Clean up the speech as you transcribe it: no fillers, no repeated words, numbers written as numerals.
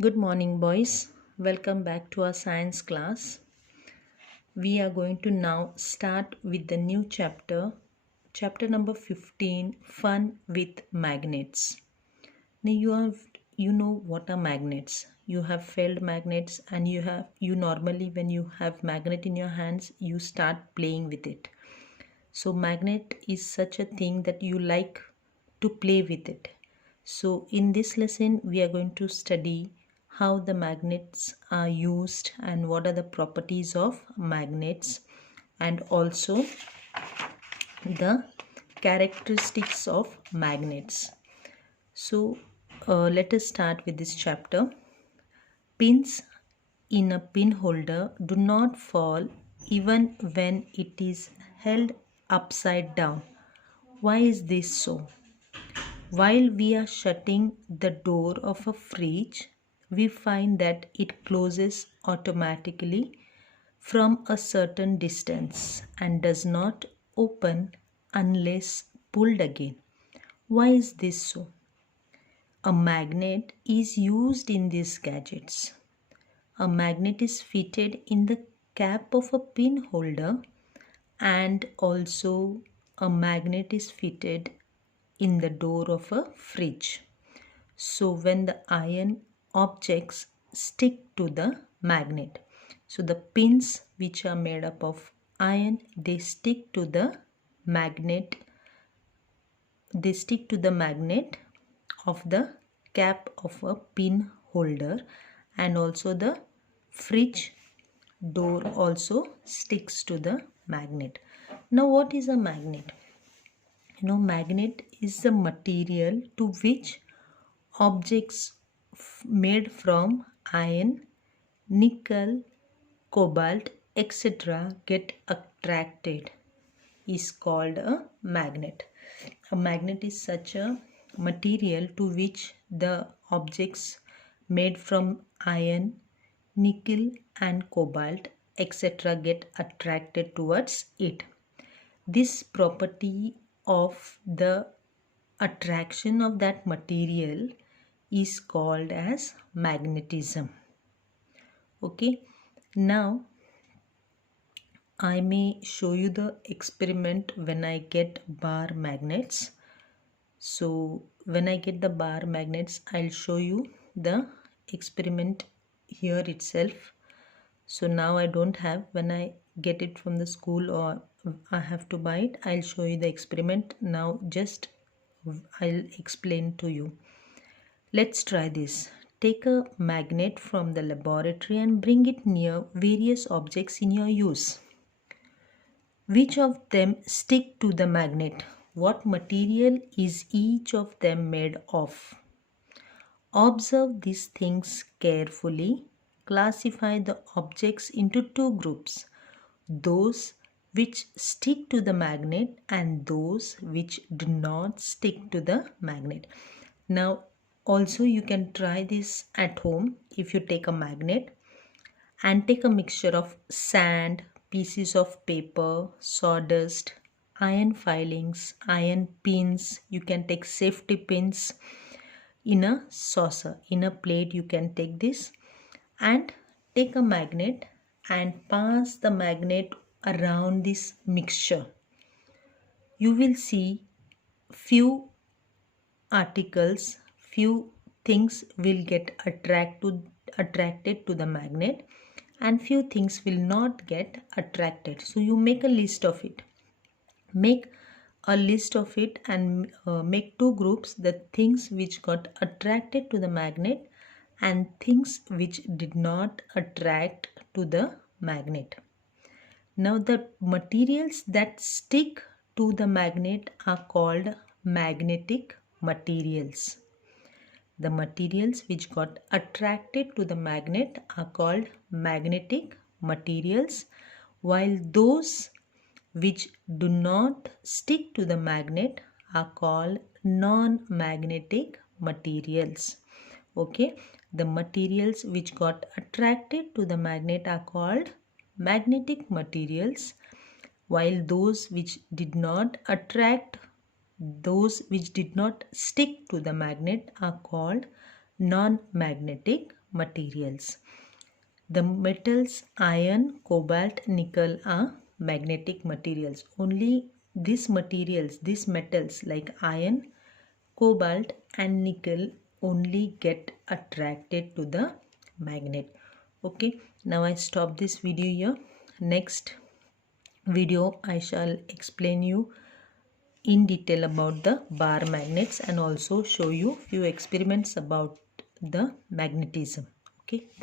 Good morning, boys. Welcome back to our science class. We are going to now start with the new chapter number 15, Fun with Magnets. Now you know what are magnets. You have felt magnets and you normally when you have magnet in your hands, you start playing with it. So magnet is such a thing that you like to play with it. So in this lesson we are going to study how the magnets are used and what are the properties of magnets and also the characteristics of magnets. So let us start with this chapter. Pins in a pin holder do not fall even when it is held upside down. Why is this so? While we are shutting the door of a fridge, we find that it closes automatically from a certain distance and does not open unless pulled again. Why is this so? A magnet is used in these gadgets. A magnet is fitted in the cap of a pin holder and also a magnet is fitted in the door of a fridge. So when the iron objects stick to the magnet, so the pins which are made up of iron, they stick to the magnet of the cap of a pin holder, and also the fridge door also sticks to the magnet. Now what is a magnet? Magnet is the material to which objects made from iron, nickel, cobalt, etc. get attracted is called a magnet. A magnet is such a material to which the objects made from iron, nickel and cobalt, etc. get attracted towards it. This property of the attraction of that material is called as magnetism. Okay, now I may show you the experiment when I get bar magnets. So when I get the bar magnets, I'll show you the experiment here itself. So now I don't have, when I get it from the school or I have to buy it, I'll show you the experiment. Now just I'll explain to you. Let's try this. Take a magnet from the laboratory and bring it near various objects in your use. Which of them stick to the magnet? What material is each of them made of? Observe these things carefully. Classify the objects into two groups. Those which stick to the magnet and those which do not stick to the magnet. Now also you can try this at home. If you take a magnet and take a mixture of sand, pieces of paper, sawdust, iron filings, iron pins, you can take safety pins. In a saucer, in a plate, you can take this and take a magnet and pass the magnet around this mixture. You will see few articles, few things will get attracted to the magnet and few things will not get attracted. So you make a list of it. Make a list of it and make two groups, the things which got attracted to the magnet and things which did not attract to the magnet. Now the materials that stick to the magnet are called magnetic materials. The materials which got attracted to the magnet are called magnetic materials, while those which do not stick to the magnet are called non-magnetic materials. Okay, the materials which got attracted to the magnet are called magnetic materials, while those which did not stick to the magnet are called non-magnetic materials. The metals iron, cobalt, nickel are magnetic materials. Only these materials, these metals like iron, cobalt and nickel only get attracted to the magnet. Okay, now I stop this video here. Next video I shall explain you in detail about the bar magnets and also show you few experiments about the magnetism. Okay, thank you.